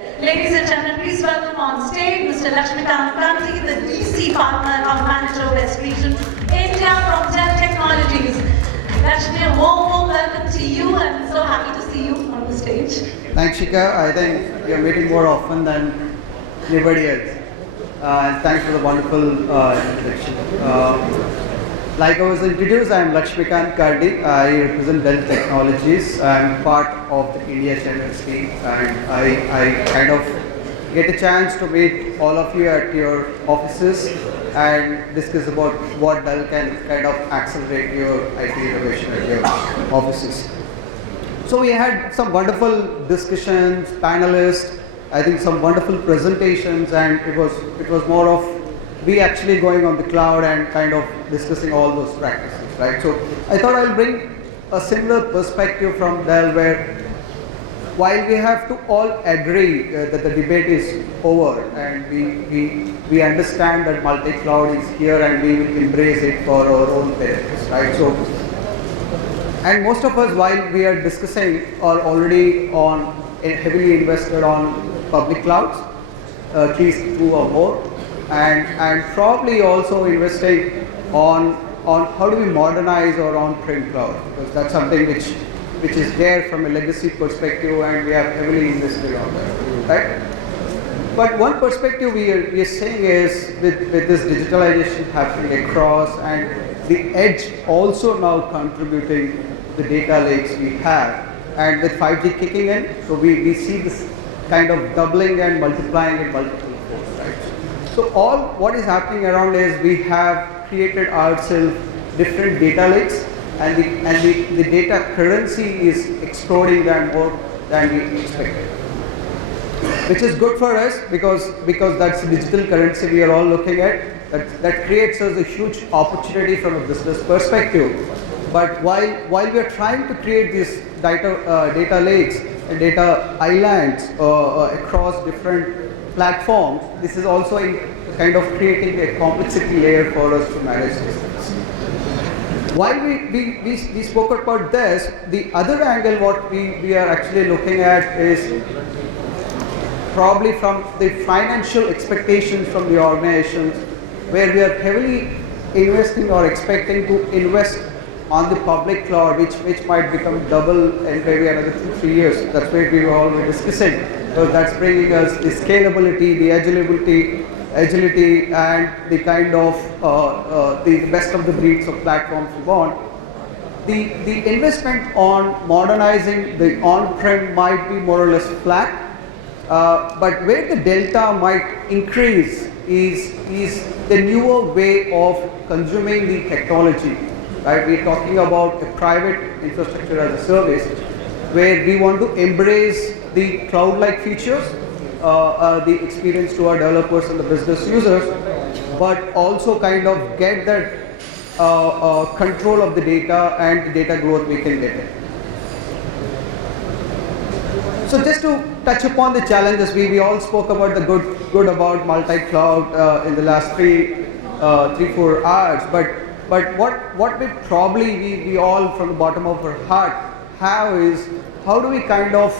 Ladies and gentlemen, please welcome on stage Mr. Lakshmikanth Kandi, the DC Partner Account Manager West Region, India from Dell Technologies. Lakshmi, a warm welcome to you. I'm so happy to see you on the stage. Thanks, Shika. I think you're meeting more often than anybody else. And thanks for the wonderful introduction. Like I was introduced, I am Lakshmikanth Kandi. I represent Dell Technologies. I'm part of the India Channels team, and I kind of get a chance to meet all of you at your offices and discuss about what Dell can kind of accelerate your IT innovation at your offices. So we had some wonderful discussions, panelists, I think some wonderful presentations, and it was more of we actually going on the cloud and kind of discussing all those practices, right? So I thought I'll bring a similar perspective from Dell, where while we have to all agree that the debate is over and we understand that multi-cloud is here and we will embrace it for our own benefits, right? So, and most of us, while we are discussing, are already heavily invested on public clouds, at least 2 or more, and probably also investing on how do we modernize our on-prem cloud, because that's something which is there from a legacy perspective, and we have heavily invested on that, right? But one perspective we are saying is with this digitalization happening across and the edge also now contributing to the data lakes we have, and with 5G kicking in, so we see this kind of doubling and multiplying in multiple folds, right? So all what is happening around is we have created ourselves different data lakes, and the data currency is exploding than more than we expected, which is good for us because that's the digital currency we are all looking at. That creates us a huge opportunity from a business perspective. But while we are trying to create these data lakes and data islands across different platforms, this is also kind of creating a complexity layer for us to manage these things. While we spoke about this, the other angle what we are actually looking at is probably from the financial expectations from the organizations, where we are heavily investing or expecting to invest on the public cloud, which might become double in maybe another 2-3 years. That's what we were already discussing. So that's bringing us the scalability, the agility, and the kind of the best of the breeds of platforms we want. The investment on modernizing the on-prem might be more or less flat, but where the delta might increase is the newer way of consuming the technology. Right, we're talking about a private infrastructure as a service, where we want to embrace the cloud-like features, the experience to our developers and the business users, but also kind of get that control of the data and the data growth we can get it. So just to touch upon the challenges, we all spoke about the good about multi-cloud in the last 3-4 hours, but what we all from the bottom of our heart have is how do we kind of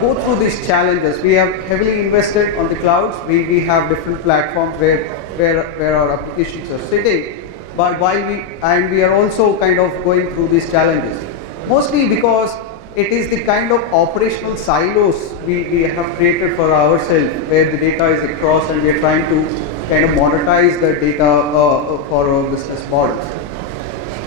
go through these challenges. We have heavily invested on the clouds. We have different platforms where our applications are sitting, but we are also kind of going through these challenges, mostly because it is the kind of operational silos we have created for ourselves, where the data is across and we are trying to kind of monetize the data for our business models.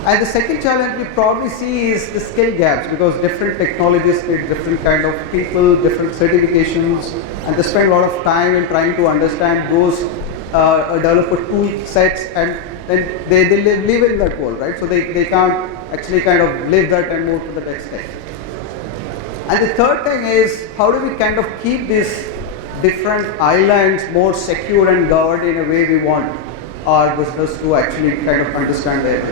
And the second challenge we probably see is the skill gaps, because different technologies need different kind of people, different certifications, and they spend a lot of time in trying to understand those developer tool sets, and then they live in that world, right? So they can't actually kind of live that and move to the next step. And the third thing is, how do we kind of keep these different islands more secure and governed in a way we want our business to actually kind of understand it,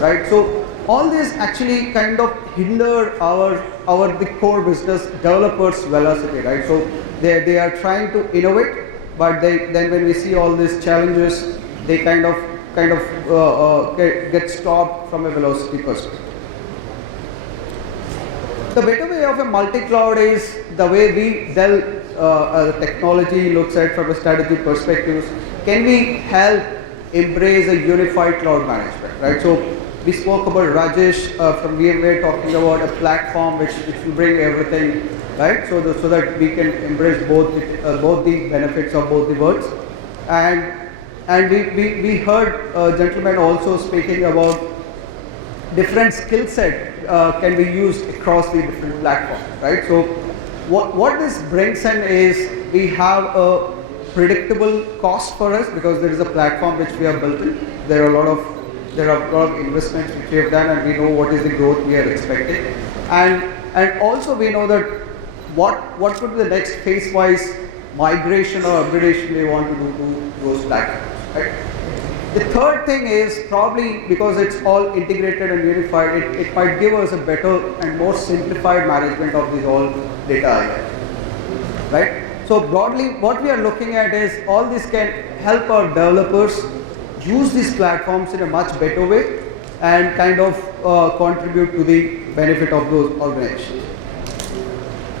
right? So all this actually kind of hinder the core business developers' velocity, right? So they are trying to innovate, but then when we see all these challenges, they kind of get stopped from a velocity perspective. the better way of a multi-cloud is the way we Dell technology looks at from a strategy perspective. Can we help embrace a unified cloud management, right? So we spoke about Rajesh from VMware talking about a platform which will bring everything, right? So that we can embrace both the benefits of both the worlds. And we heard gentlemen also speaking about different skill set can be used across the different platforms, right? So what this brings in is we have a predictable cost for us because there is a platform which we have built in. There are a lot of investments which we have done, and we know what is the growth we are expecting, and also we know that what could be the next phase-wise migration or upgradation we want to do to those platforms, right? The third thing is probably because it's all integrated and unified, it might give us a better and more simplified management of these all data items, right? So broadly, what we are looking at is all this can help our developers use these platforms in a much better way and kind of contribute to the benefit of those organizations.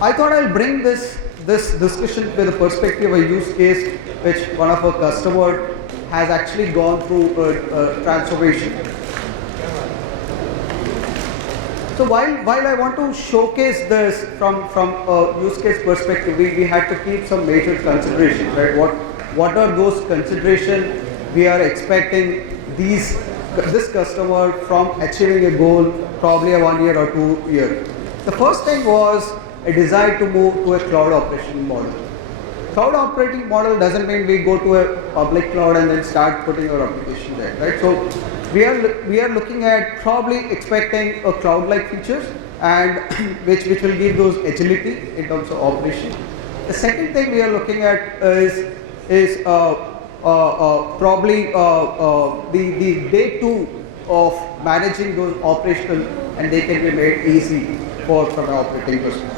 I thought I'll bring this discussion with the perspective of a use case which one of our customers has actually gone through a transformation. So while I want to showcase this from a use case perspective, we had to keep some major considerations, right? What are those considerations we are expecting this customer from achieving a goal, probably a 1 year or 2 year. The first thing was a desire to move to a cloud operation model. Cloud operating model doesn't mean we go to a public cloud and then start putting our application there, right? So we are looking at probably expecting a cloud-like features and which will give those agility in terms of operation. The second thing we are looking at is probably the day two of managing those operational, and they can be made easy from an operating perspective.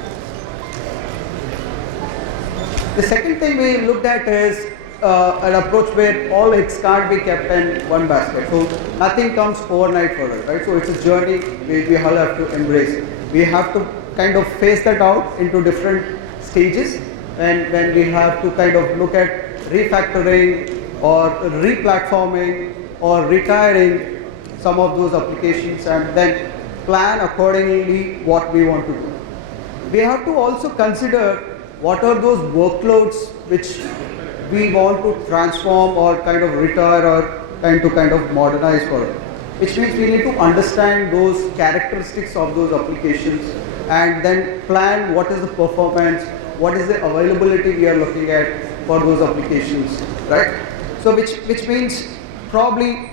The second thing we looked at is an approach where all eggs can't be kept in one basket. So nothing comes overnight for us, right? So it's a journey we all have to embrace. We have to kind of phase that out into different stages, and when we have to kind of look at refactoring or re-platforming or retiring some of those applications and then plan accordingly what we want to do. We have to also consider what are those workloads which we want to transform or kind of retire or kind of modernize for it. Which means we need to understand those characteristics of those applications and then plan what is the performance, what is the availability we are looking at for those applications, right? So which means probably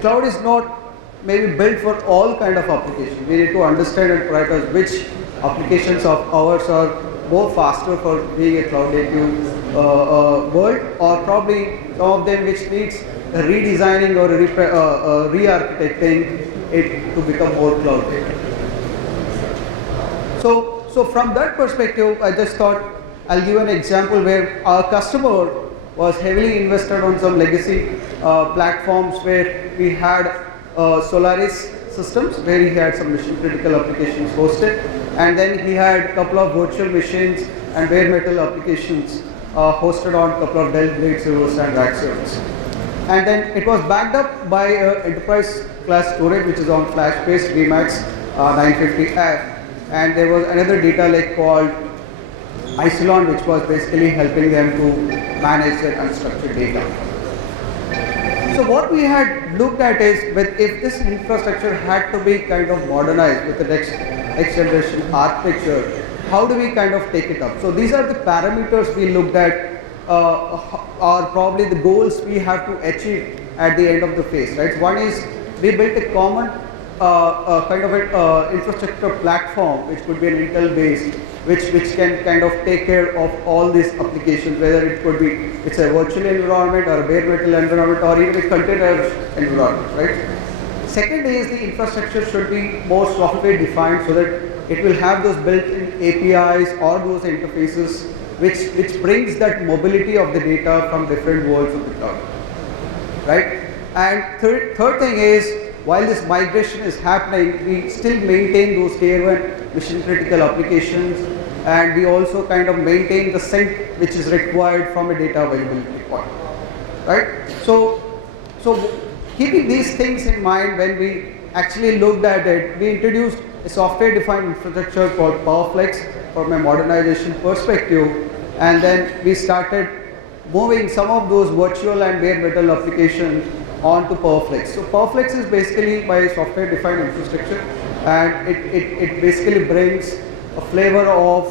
cloud is not maybe built for all kind of applications. We need to understand and prioritize which applications of ours are more faster for being a cloud native world, or probably some of them which needs redesigning or re-architecting it to become more cloud native. So from that perspective, I just thought I'll give an example where our customer was heavily invested on some legacy platforms where we had Solaris systems where he had some mission critical applications hosted, and then he had a couple of virtual machines and bare metal applications hosted on a couple of Dell Blade servers and rack servers. And then it was backed up by enterprise class storage which is on flash based VMAX 950F, and there was another data lake called Isilon which was basically helping them to manage their unstructured data. So what we had looked at is if this infrastructure had to be kind of modernized with the next generation architecture, how do we kind of take it up? So these are the parameters we looked at, are probably the goals we have to achieve at the end of the phase, right? One is we built a common kind of an infrastructure platform which could be an Intel based, which can kind of take care of all these applications, whether it could be it's a virtual environment or a bare metal environment or even a container environment, right? Second is the infrastructure should be more software defined so that it will have those built-in APIs or those interfaces which brings that mobility of the data from different worlds of the cloud, right? And third thing is while this migration is happening, we still maintain those tier 1 mission critical applications, and we also kind of maintain the sync which is required from a data availability point, right? So keeping these things in mind, when we actually looked at it, we introduced a software defined infrastructure called PowerFlex from a modernization perspective, and then we started moving some of those virtual and bare metal applications onto PowerFlex. So PowerFlex is basically my software defined infrastructure, and it basically brings a flavor of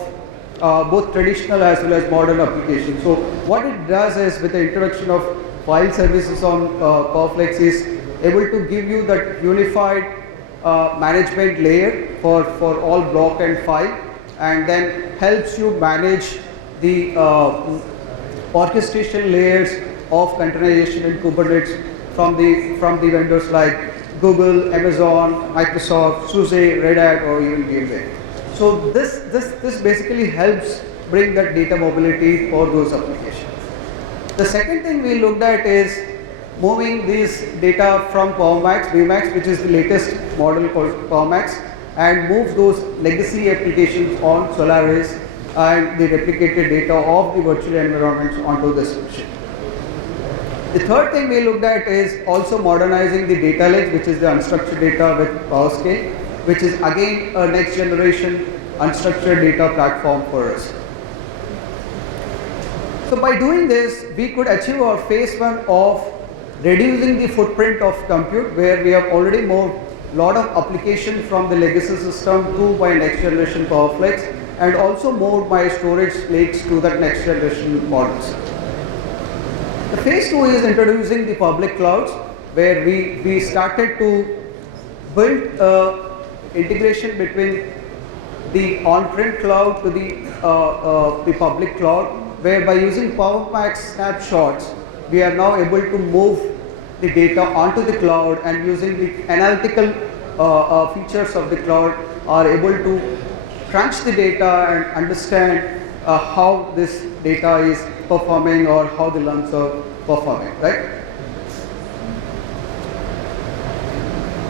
both traditional as well as modern applications. So what it does is, with the introduction of file services on PowerFlex, is able to give you that unified management layer for all block and file, and then helps you manage the orchestration layers of containerization in Kubernetes from the vendors like Google, Amazon, Microsoft, SUSE, Red Hat, or even VMware. So this basically helps bring that data mobility for those applications. The second thing we looked at is moving this data from VMAX, which is the latest model called PowerMax, and move those legacy applications on Solaris and the replicated data of the virtual environments onto this machine. The third thing we looked at is also modernizing the data lake, which is the unstructured data with PowerScale, which is again a next generation unstructured data platform for us. So by doing this, we could achieve our phase 1 of reducing the footprint of compute, where we have already moved a lot of application from the legacy system to my next generation PowerFlex, and also moved my storage lakes to the next generation models. The phase 2 is introducing the public clouds, where we started to build integration between the on-prem cloud to the public cloud, where by using PowerMax snapshots, we are now able to move the data onto the cloud, and using the analytical features of the cloud are able to crunch the data and understand how this data is performing or how the lungs are performing, right?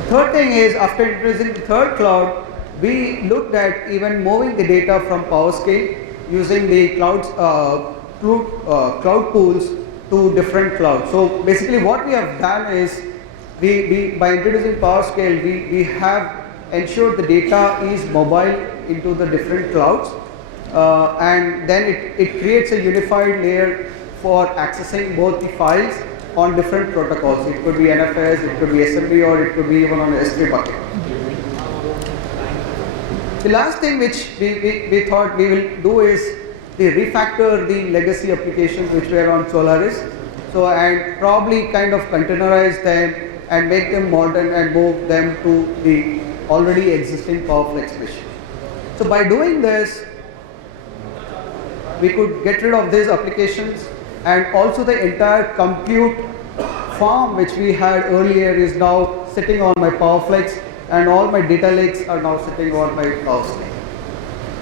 Third thing is, after introducing the third cloud, we looked at even moving the data from PowerScale using the cloud pools to different clouds. So basically what we have done is, we by introducing PowerScale, we have ensured the data is mobile into the different clouds, and then it creates a unified layer for accessing both the files on different protocols. It could be NFS, it could be SMB, or it could be even on S3 bucket. The last thing which we thought we will do is refactor the legacy applications which were on Solaris, and probably kind of containerize them and make them modern and move them to the already existing PowerFlex machine. So by doing this, we could get rid of these applications, and also the entire compute farm which we had earlier is now sitting on my PowerFlex, and all my data lakes are now sitting on my PowerScale.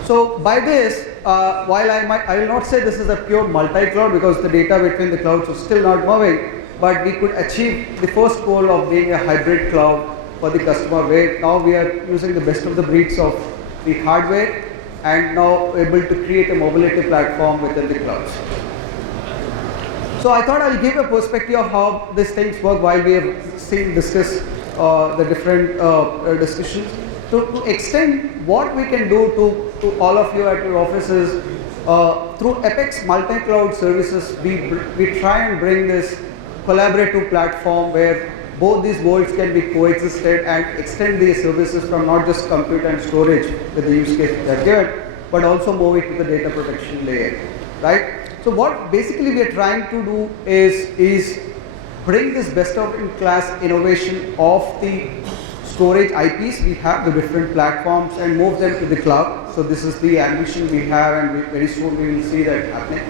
So by this, while I will not say this is a pure multi-cloud, because the data between the clouds is still not moving, but we could achieve the first goal of being a hybrid cloud for the customer, where now we are using the best of the breeds of the hardware, and now able to create a mobility platform within the clouds. So I thought I'll give a perspective of how these things work while we have discussed the different discussions. To extend what we can do to all of you at your offices, through Apex multi-cloud services, we try and bring this collaborative platform where both these worlds can be coexisted, and extend these services from not just compute and storage with the use case that are given, but also move it to the data protection layer, right? So what basically we are trying to do is bring this best of in class innovation of the storage IPs we have, the different platforms, and move them to the cloud. So this is the ambition we have, and very soon we will see that happening.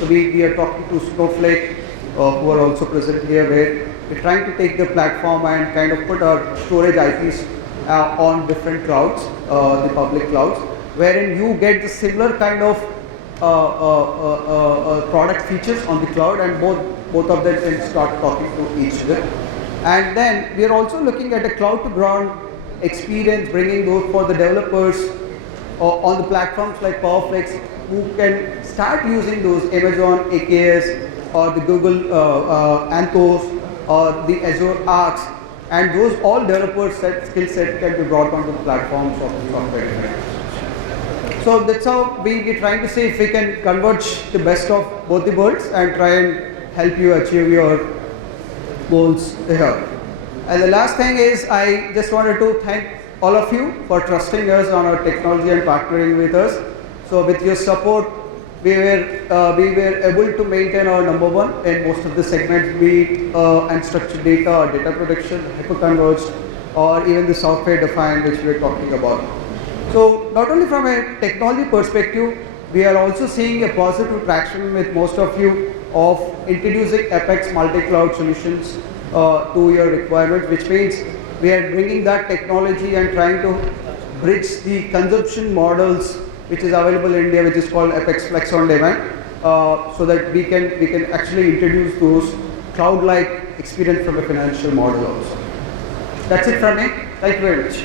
So we are talking to Snowflake, who are also present here, where we're trying to take the platform and kind of put our storage IPs on different clouds, the public clouds, wherein you get the similar kind of product features on the cloud, and both of them can start talking to each other. And then we are also looking at a cloud to ground experience, bringing those for the developers on the platforms like PowerFlex, who can start using those Amazon AKS or the Google Anthos or the Azure Arcs, and those all developers skill set can be brought onto the platforms of the software development. So that's how we're trying to say if we can converge the best of both the worlds and try and help you achieve your goals here. And the last thing is, I just wanted to thank all of you for trusting us on our technology and partnering with us. So with your support, we were able to maintain our number one in most of the segments, be it unstructured data or data protection, hyperconverged, or even the software defined, which we are talking about. So not only from a technology perspective, we are also seeing a positive traction with most of you of introducing Apex multi-cloud solutions to your requirements, which means we are bringing that technology and trying to bridge the consumption models which is available in India, which is called Apex Flex on Demand, so that we can actually introduce those cloud-like experience from a financial model also. That's it from me. Thank you very much.